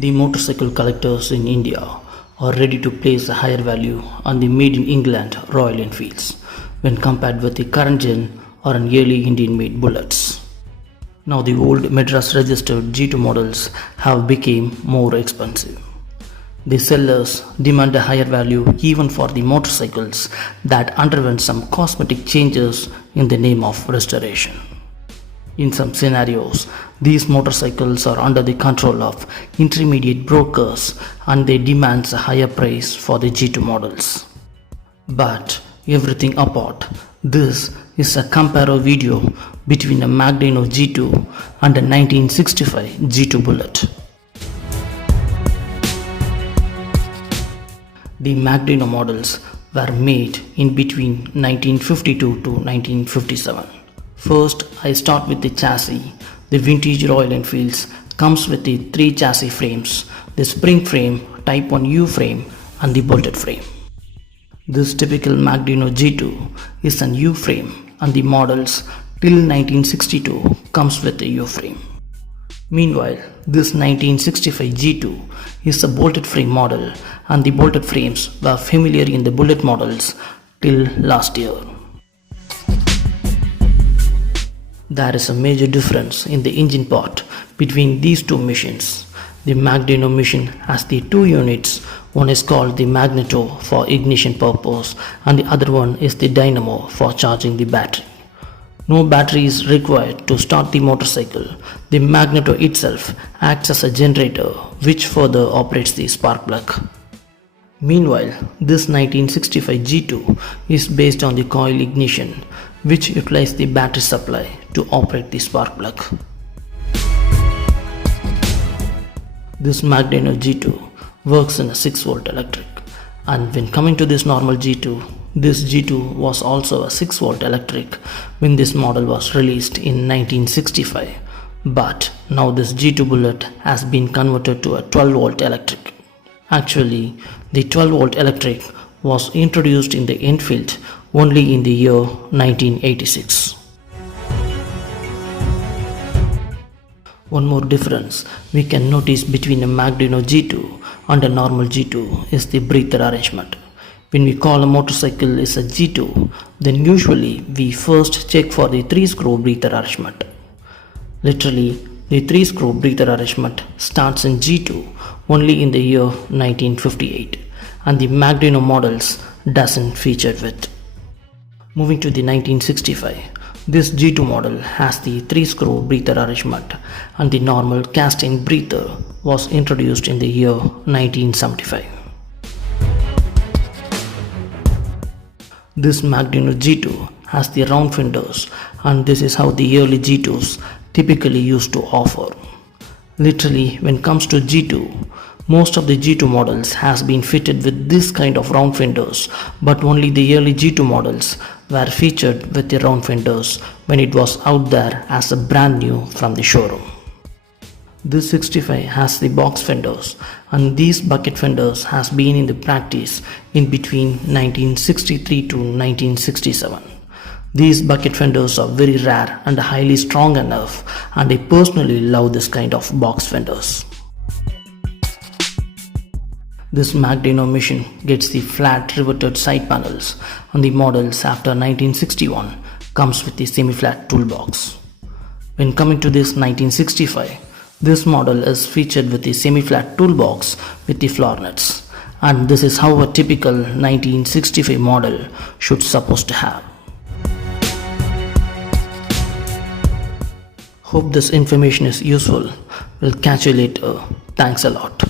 The motorcycle collectors in India are ready to place a higher value on the made in England Royal Enfields when compared with the current gen or an early Indian made bullets. Now the old Madras registered G2 models have become more expensive. The sellers demand a higher value even for the motorcycles that underwent some cosmetic changes in the name of restoration. In some scenarios, these motorcycles are under the control of intermediate brokers and they demand a higher price for the G2 models. But everything apart, this is a comparative video between a Magdyno G2 and a 1965 G2 Bullet. The Magdyno models were made in between 1952 to 1957. First, I start with the chassis. The vintage Royal Enfields comes with the 3 chassis frames, the spring frame, Type 1 U frame and the bolted frame. This typical Magdyno G2 is an U frame and the models till 1962 comes with a U frame. Meanwhile, this 1965 G2 is a bolted frame model and the bolted frames were familiar in the bullet models till last year. There is a major difference in the engine part between these two machines. The Magdyno machine has the 2 units, one is called the Magneto for ignition purpose and the other one is the dynamo for charging the battery. No battery is required to start the motorcycle. The Magneto itself acts as a generator which further operates the spark plug. Meanwhile, this 1965 G2 is based on the coil ignition which utilizes the battery supply to operate the spark plug. This Magdyno G2 works in a 6-volt electric, and when coming to this normal G2, this G2 was also a 6-volt electric when this model was released in 1965, but now this G2 Bullet has been converted to a 12-volt electric. Actually, the 12-volt electric was introduced in the Enfield only in the year 1986. One more difference we can notice between a Magdyno G2 and a normal G2 is the breather arrangement. When we call a motorcycle is a G2, then usually we first check for the 3-screw breather arrangement. Literally, the 3-screw breather arrangement starts in G2 only in the year 1958 and the Magdyno models doesn't feature with. Moving to the 1965, this G2 model has the 3-screw breather arrangement and the normal cast-in breather was introduced in the year 1975. This Magdyno G2 has the round fenders and this is how the early G2s typically used to offer. Literally, when it comes to G2, most of the G2 models has been fitted with this kind of round fenders, but only the early G2 models were featured with the round fenders when it was out there as a brand new from the showroom. This 65 has the box fenders and these bucket fenders has been in the practice in between 1963 to 1967. These bucket fenders are very rare and highly strong enough and I personally love this kind of box fenders. This Magdyno machine gets the flat riveted side panels and the models after 1961 comes with the semi-flat toolbox. When coming to this 1965, this model is featured with the semi-flat toolbox with the floor nuts, and this is how a typical 1965 model should supposed to have. Hope this information is useful. We'll catch you later. Thanks a lot.